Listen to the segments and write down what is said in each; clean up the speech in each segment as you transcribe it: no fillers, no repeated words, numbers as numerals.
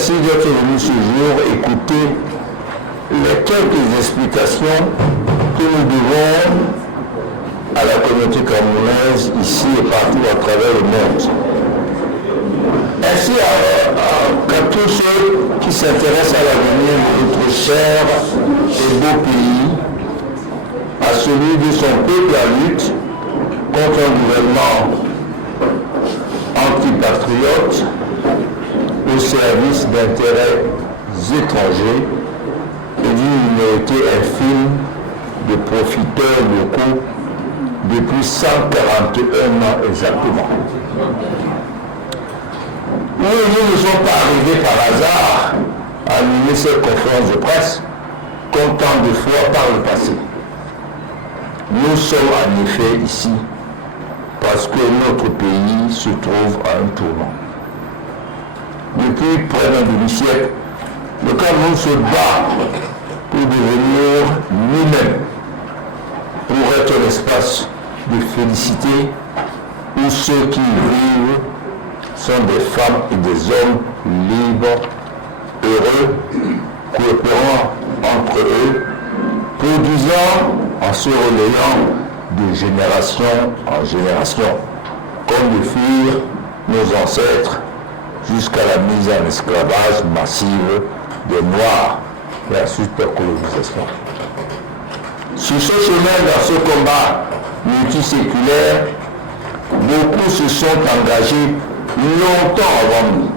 merci d'être venu ce jour écouter les quelques explications que nous devons à la communauté camerounaise ici et partout à travers le monde. Ainsi qu'à tous ceux qui s'intéressent à l'avenir de notre cher et beau pays, à celui de son peuple à lutte contre un gouvernement antipatriote au service d'intérêts étrangers et d'une minorité infime de profiteurs locaux depuis 141 ans exactement. Nous ne sommes pas arrivés par hasard à animer cette conférence de presse comme tant de fois par le passé. Nous sommes en effet ici parce que notre pays se trouve à un tournant. Depuis près d'un demi-siècle, le Cameroun se bat pour devenir lui-même, pour être un espace de félicité où ceux qui y vivent sont des femmes et des hommes libres, heureux, coopérant entre eux, produisant en se relayant de génération en génération, comme le firent nos ancêtres jusqu'à la mise en esclavage massive des Noirs et la supercolonisation. Sur ce chemin, dans ce combat multiséculaire, beaucoup se sont engagés longtemps avant nous.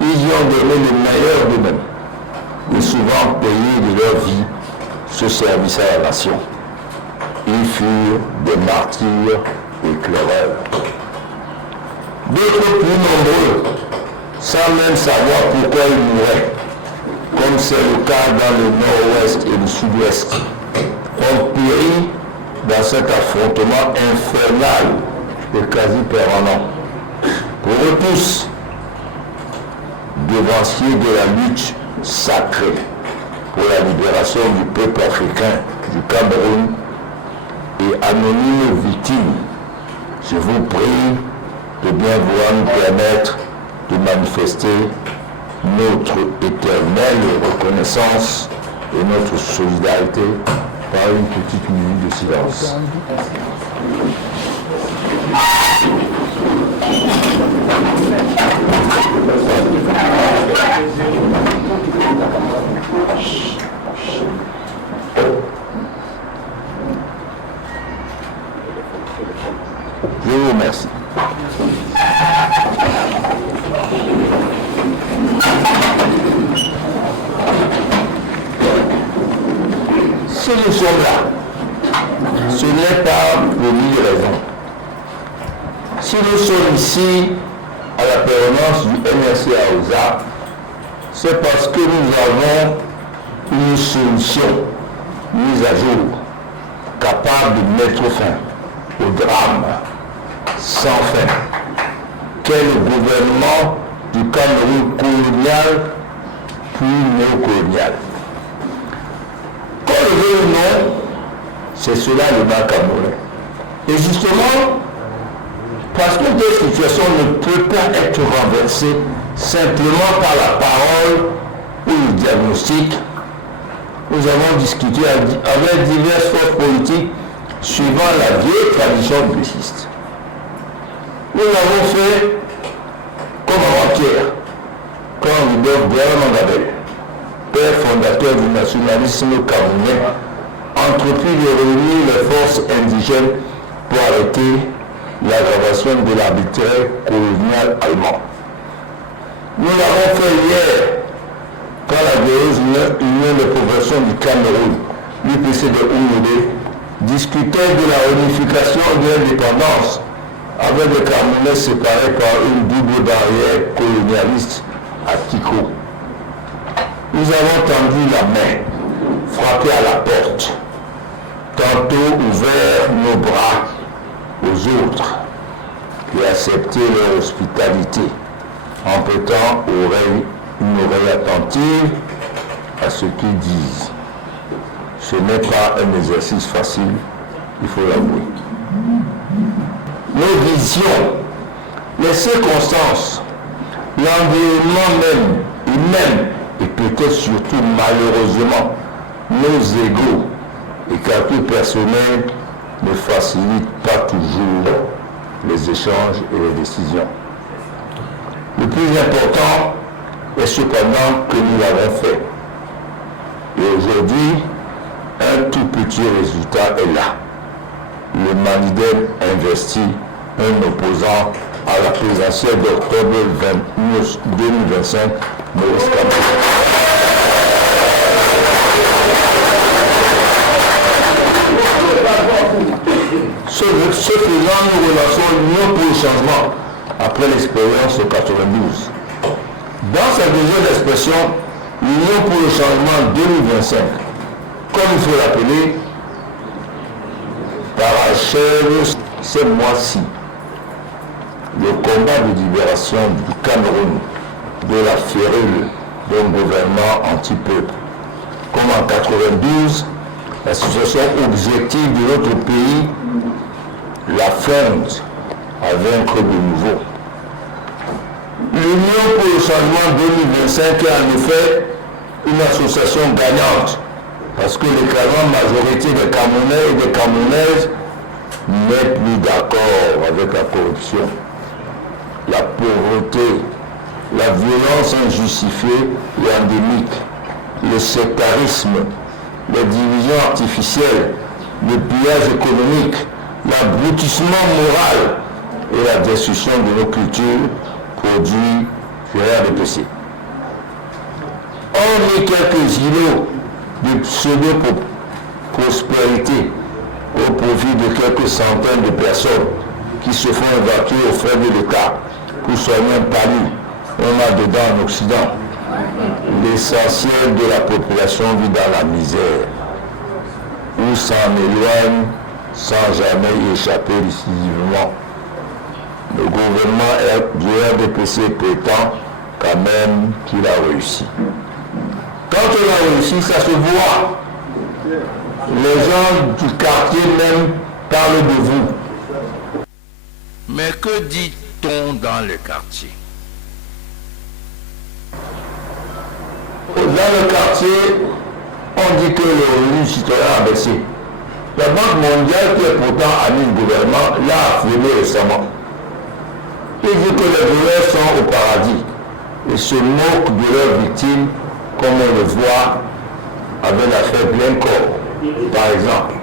Ils y ont donné le meilleur d'eux-mêmes et souvent payé de leur vie ce service à la nation. Ils furent des martyrs éclaireurs. D'autres plus nombreux, sans même savoir pourquoi ils mouraient, comme c'est le cas dans le nord-ouest et le sud-ouest, ont péri dans cet affrontement infernal et quasi permanent. Pour eux tous, devanciers de la lutte sacrée pour la libération du peuple africain du Cameroun et anonymes victimes, je vous prie de bien vouloir nous permettre de manifester notre éternelle reconnaissance et notre solidarité par une petite minute de silence. Je vous remercie. Si nous sommes là, ce n'est pas pour mille raisons. Si nous sommes ici à la permanence du MRC à Oza, c'est parce que nous avons une solution mise à jour, capable de mettre fin au drame sans fin, qu'est le gouvernement du Cameroun colonial puis néocolonial. Qu'on le veuille ou non, c'est cela le bas camerounais. Et justement, parce que des situations ne peuvent pas être renversées simplement par la parole ou le diagnostic, nous avons discuté avec diverses forces politiques suivant la vieille tradition gauchiste. Nous l'avons fait comme avant-hier, quand Rudolf Bernard-Gabel, père fondateur du nationalisme camerounais, entreprit de réunir les forces indigènes pour arrêter l'aggravation de l'arbitraire colonial allemand. Nous l'avons fait hier, quand la glorieuse Union de progression du Cameroun, l'UPC de Oumoudé, discutait de la réunification de l'indépendance avec les Camerounais séparés par une double barrière colonialiste à Tico. Nous avons tendu la main, frappé à la porte, tantôt ouvert nos bras aux autres et accepté leur hospitalité en prêtant une oreille attentive à ce qu'ils disent. Ce n'est pas un exercice facile, il faut l'avouer. Nos visions, les circonstances, l'environnement même même, et peut-être surtout malheureusement, nos égos et calculs personnels ne facilitent pas toujours les échanges et les décisions. Le plus important est cependant que nous l'avons fait. Et aujourd'hui, un tout petit résultat est là. Le Maniden investit un opposant à la présidentielle d'octobre 2025, Maurice Kamto. Ce faisant, nous relançons l'Union pour le changement après l'expérience de 92. Dans sa deuxième expression, l'Union pour le changement 2025, comme il faut l'appeler, parachève ce mois-ci le combat de libération du Cameroun de la férule d'un gouvernement anti-peuple. Comme en 92, la situation objective de notre pays, la feinte à vaincre de nouveau. L'Union pour le changement 2025 est en effet une association gagnante parce que l'écrasante majorité des Camerounais et des Camerounaises n'est plus d'accord avec la corruption, la pauvreté, la violence injustifiée et endémique, le sectarisme, les divisions artificielles, le pillage économique, l'abrutissement moral et la destruction de nos cultures produits du RDPC. Hormis quelques îlots de pseudo-prospérité au profit de quelques centaines de personnes qui se font évacuer aux frais de l'État pour soigner un palu, on a dedans en Occident. L'essentiel de la population vit dans la misère, ou s'en éloigne sans jamais y échapper décisivement. Le gouvernement du RDPC prétend quand même qu'il a réussi. Quand on a réussi, ça se voit. Les gens du quartier même parlent de vous. Mais que dit-on dans le quartier? Dans le quartier, on dit que le revenu citoyen a baissé. La Banque mondiale, qui est pourtant amie du gouvernement, l'a affirmé récemment. Il dit que les voleurs sont au paradis et se moquent de leurs victimes, comme on le voit avec l'affaire Glencore, par exemple.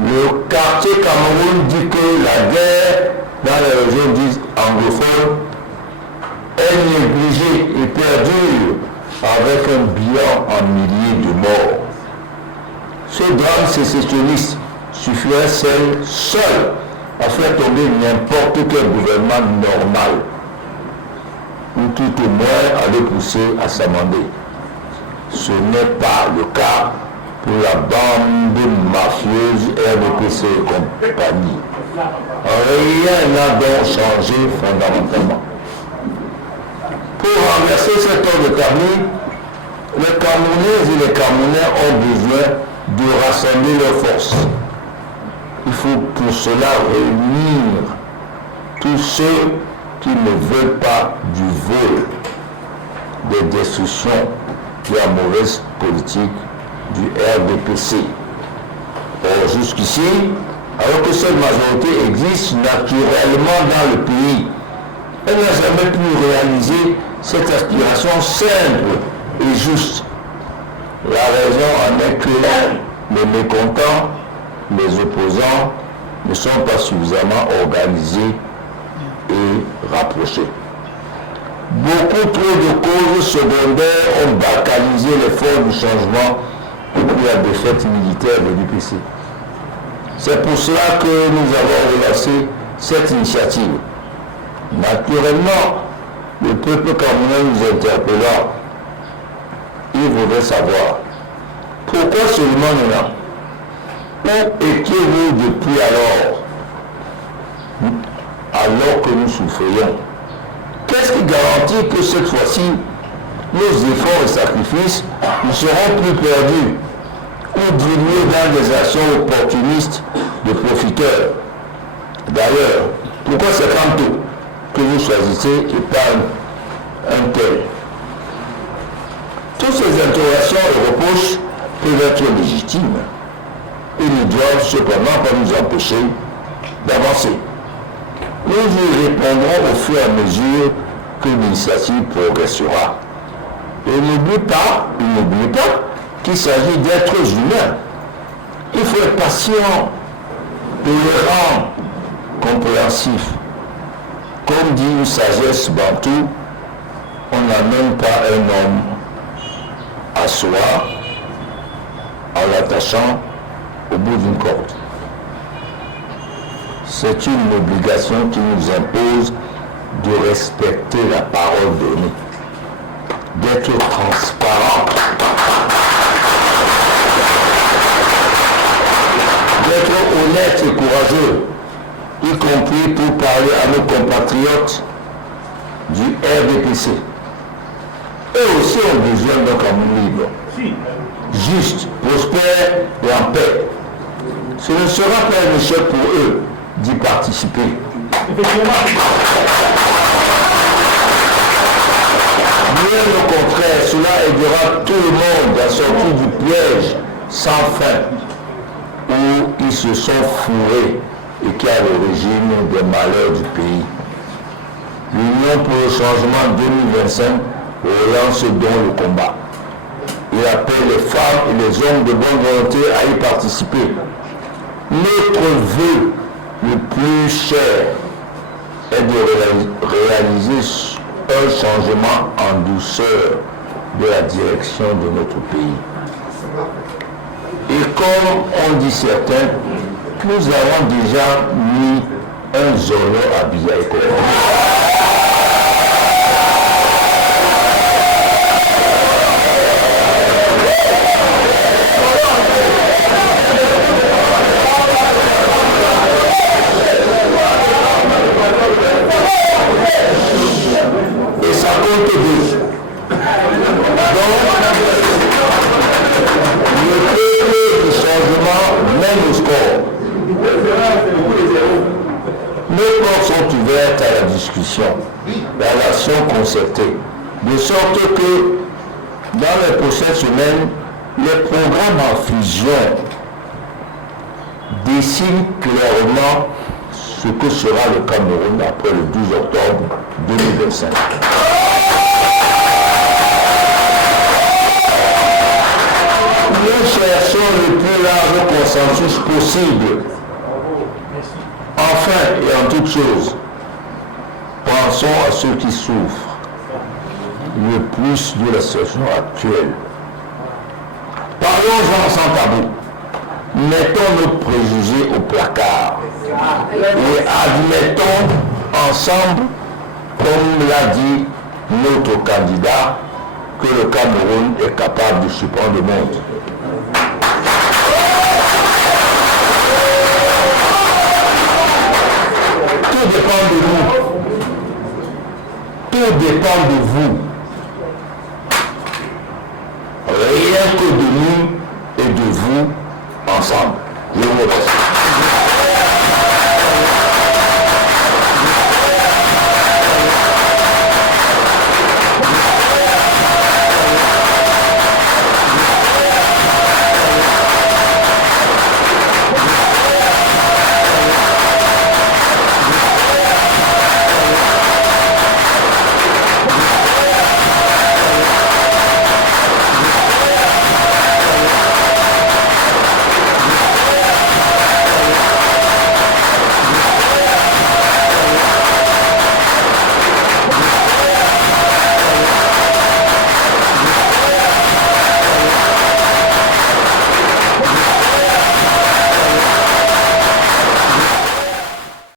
Le quartier Cameroun dit que la guerre dans les régions dites anglophones est négligée et perdure avec un bilan en milliers de morts. Ce drame sécessionniste suffirait seul à faire tomber n'importe quel gouvernement normal, ou tout au moins à le pousser à s'amender. Ce n'est pas le cas pour la bande mafieuse RDPC et compagnie. Rien n'a donc changé fondamentalement. Pour renverser cet ordre établi, les Camerounaises et les Camerounais ont besoin de rassembler leurs forces. Il faut pour cela réunir tous ceux qui ne veulent pas du vol, des destructions, de la mauvaise politique du RDPC. Or, jusqu'ici, alors que cette majorité existe naturellement dans le pays, elle n'a jamais pu réaliser cette aspiration simple et juste. La raison en est que les mécontents, les opposants ne sont pas suffisamment organisés et rapprochés. Beaucoup trop de causes secondaires ont balkanisé l'effort du changement depuis la défaite militaire de l'UPC. C'est pour cela que nous avons relancé cette initiative. Naturellement, le peuple camerounais nous interpellant, il voudrait savoir pourquoi seulement maintenant? Où étiez-vous depuis alors que nous souffrions? Qu'est-ce qui garantit que cette fois-ci, nos efforts et sacrifices ne seront plus perdus ou dilués dans des actions opportunistes de profiteurs? D'ailleurs, pourquoi c'est Kamto que vous choisissez et pas un tel? peuvent être légitimes. Ils ne doivent cependant pas nous empêcher d'avancer. Nous y répondrons au fur et à mesure que l'initiative progressera. Et n'oublie pas qu'il s'agit d'êtres humains. Il faut être patient, tolérant, compréhensif. Comme dit une sagesse bantoue, on n'amène pas un homme à soi en l'attachant au bout d'une corde. C'est une obligation qui nous impose de respecter la parole donnée, d'être transparent, d'être honnête et courageux, y compris pour parler à nos compatriotes du RDPC. Eux aussi ont besoin d'un Cameroun libre, juste, prospère et en paix. Ce ne sera pas un échec pour eux d'y participer. Bien au contraire, cela aidera tout le monde à sortir du piège sans fin où ils se sont fourrés et qui est à l'origine des malheurs du pays. L'Union pour le changement 2025 relance donc le combat. Il appelle les femmes et les hommes de bonne volonté à y participer. Notre vœu le plus cher est de réaliser un changement en douceur de la direction de notre pays. Et comme on dit certains, nous avons déjà mis un zolo à Biaïko. Et ça compte deux. Donc, le peuple du changement mène au score. Nos portes sont ouvertes à la discussion, à l'action concertée, de sorte que dans les prochaines semaines, les programmes en fusion dessinent clairement ce que sera le Cameroun après le 12 octobre 2025. Nous cherchons le plus large consensus possible. Enfin et en toute chose, pensons à ceux qui souffrent le plus de la situation actuelle. Parlons-en sans tabou. Mettons nos préjugés au placard et admettons ensemble, comme l'a dit notre candidat, que le Cameroun est capable de surprendre le monde. Tout dépend de nous. Tout dépend de vous. Rien que de nous et de vous ensemble. Je vous remercie.